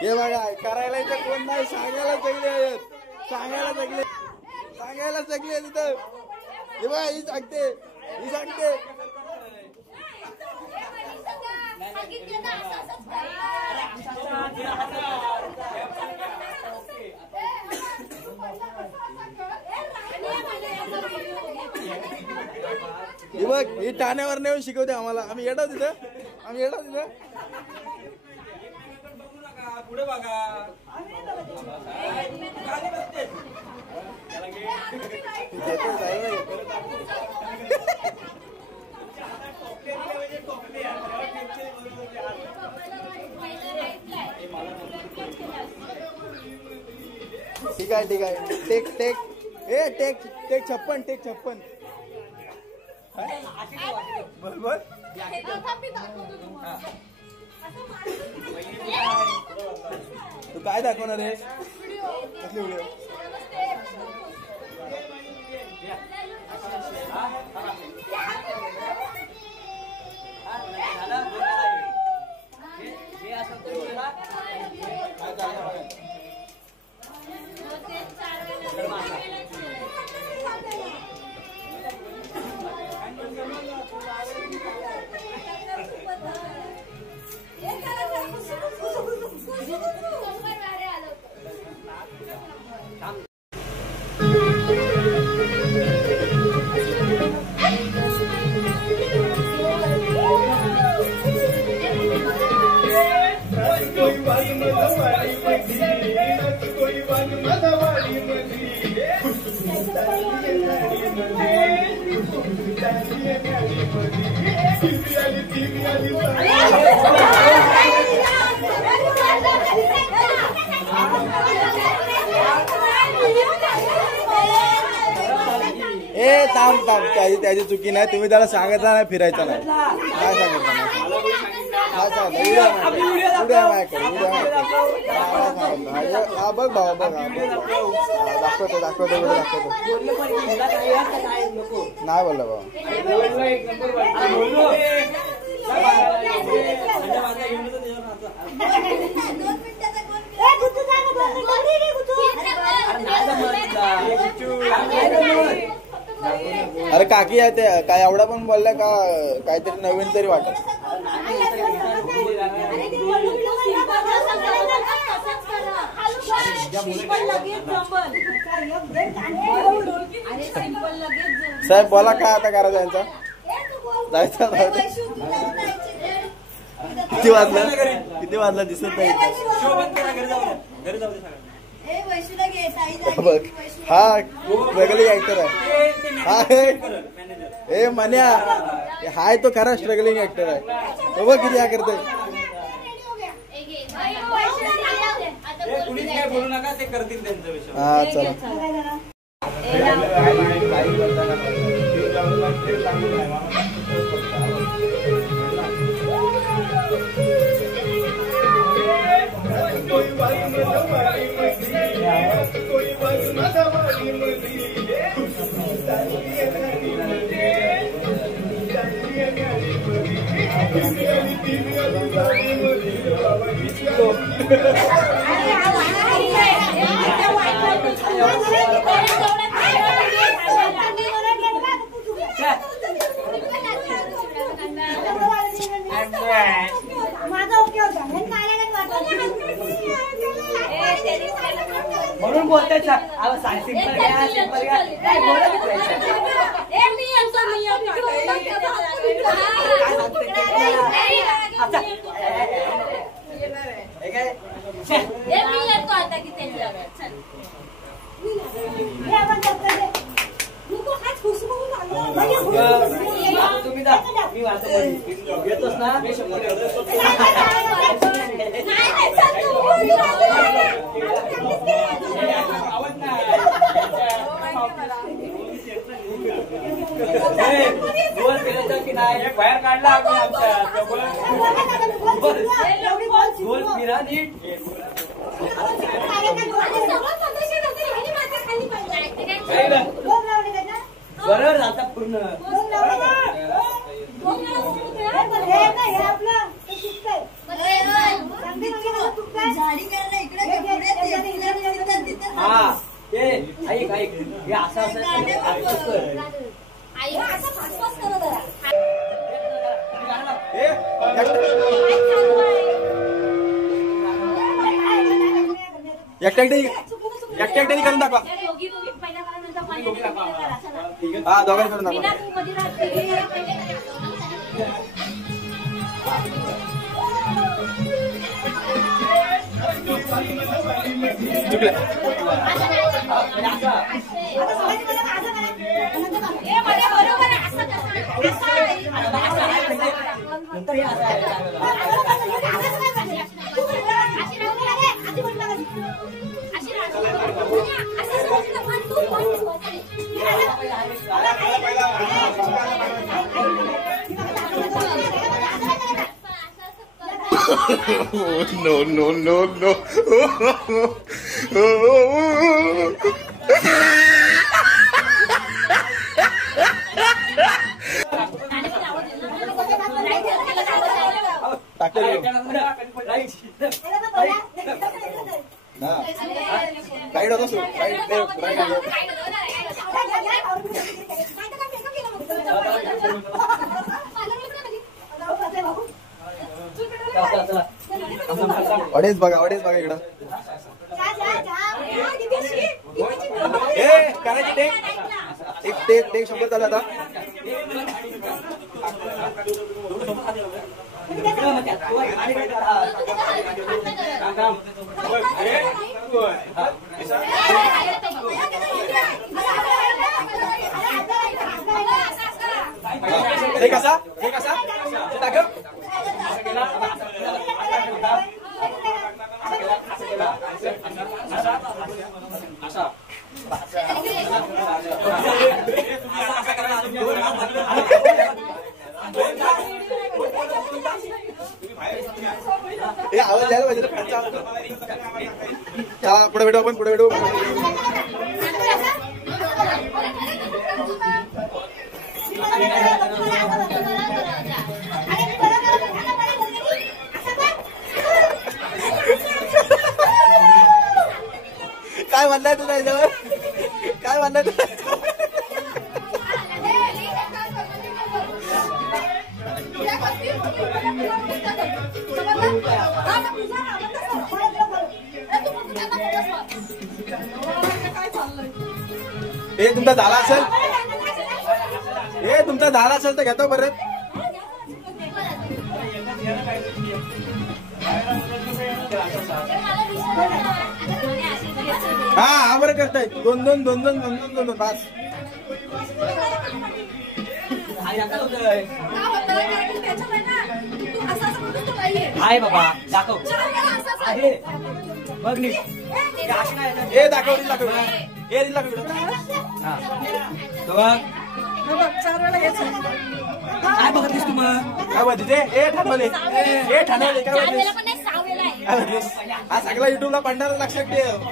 हे बघा करायला इथं कोण नाही, सांगायला सगळे आहेत, सांगायला सगळे तिथं. हे बघा ही सांगते. हे बघ ही ठाण्यावर नेऊन शिकवते आम्हाला. आम्ही येतो तिथं. पुढे बघा. ठीक आहे. टेक 56. बरोबर. तू काय दाखवणार आहे? कसले व्हिडिओ? ए थांब त्याची चुकी नाही. तुम्ही त्याला सांगितलं नाही फिरायचं नाही. काय सांगितलं? हा बघ भावा बघ. दाखवतो नाही बोलला भाऊ. अरे काकी आहे ते काय एवढा पण बोलल्या का? काहीतरी नवीन तरी वाटत. साहेब बोला काय आता करायचं यांचा? जायचं. किती वाजला दिसत नाही. बघ हा स्ट्रगलिंग ऍक्टर आहे हा हे मन्या हाय तो खरा स्ट्रगलिंग ऍक्टर आहे तो बघ किती या करतोय बोलू नका ते करतील त्यांचा विषय हा चला म्हणून बोलताय तुम्ही मी येतोस ना बाहेर काढला गोल फिरा नीट बरोबर आता पूर्ण हा ते ऐक ऐक हे असं एकट्याने करून दाखवा हा दोघांनी करून दाखवा no, no, no, no. Right hoto sir. Audience बघा इकडं करायची टेक 100 झाला आता कसा आवाज यायला पाहिजे पुढे भेटू आपण पुढे भेटू काय म्हणलाय तुला याच्यावर काय म्हणलाय तुला हे तुमचा झाला असेल तर घेतो परत हा बरं कर करताय दोन दोन दोन दोन दोन दोन दोन दोन पाच आहे बाबा दाखव आहे बघ नी ए दाखव रील दाखव ए रील दाखव हा तो बघ काय बघतेस तू मग काय बघते ए ठाणवले ए ठाणवले काय बघतेस हा सगळा युट्यूबला पडणार लक्षात ठेव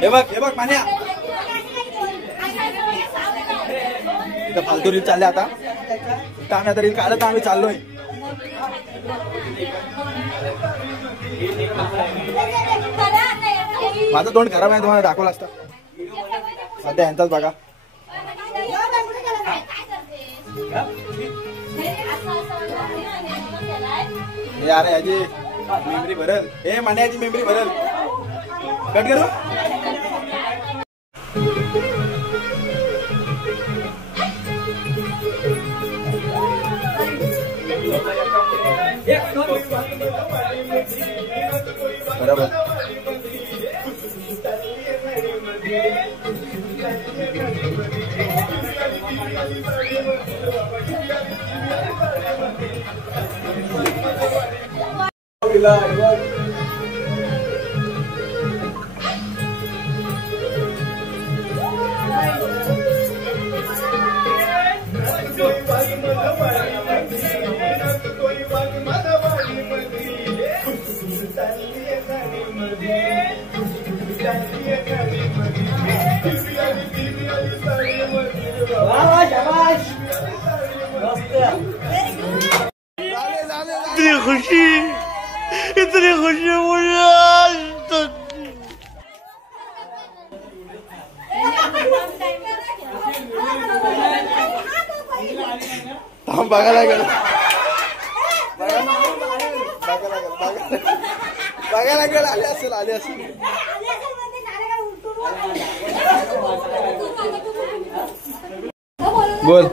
हे बघ मान्या इथं फालतू रील चालले आता इथं आम्ही आता रील काढत आम्ही चाललोय माझं तोंड खराब आहे तुम्हाला दाखवलं असतं सध्या यांचाच बघा यार याची मेमरी भरल हे मान्याची मेमरी भरल कट करू बरोबर इतनी खुशी मुझे आज तक थांब बघायला लागेल आले असेल बोल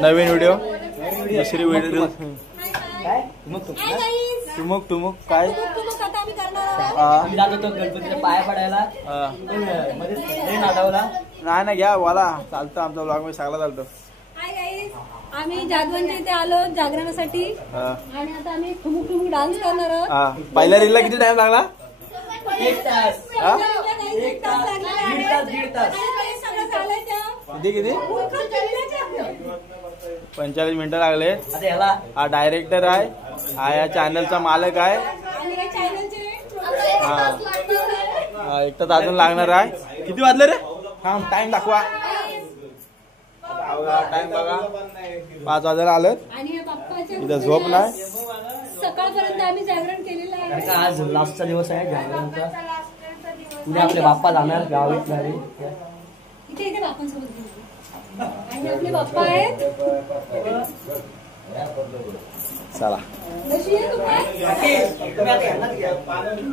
नवीन व्हिडिओ दुसरी व्हिडिओ तुमक काय आम्ही जात होतो गणपतीच्या पाया पडायला मध्ये ट्रेन आठवला नाही ना घ्या वाला चालतं आमचा ब्लॉग मध्ये सगळा चालतो आम्ही जाधवांच्या इथे आलो जागरणासाठी आणि आता आम्ही ठुमुक ठुमुक डान्स करणार आहोत पहिल्या रीलला किती टाइम लागला 1 तास दीड तास किती 45 मिनिटं लागले आता ह्याला हा डायरेक्टर आहे हा या चॅनलचा मालक आहे हा 1 तास अजून लागणार आहे किती वाजले रे हा टाइम दाखवा टाइम बघा 5 वाजायला आलं इथं झोप नाही सकाळपर्यंत आम्ही जागरण केलेलं आहे आज लास्टचा दिवस आहे जागरणचा उद्या आपले बाप्पा जाणार गावी इथे इथे बाप्पांसोबत आणि आपले बाप्पा आहेत चला कशी आहे मला नाही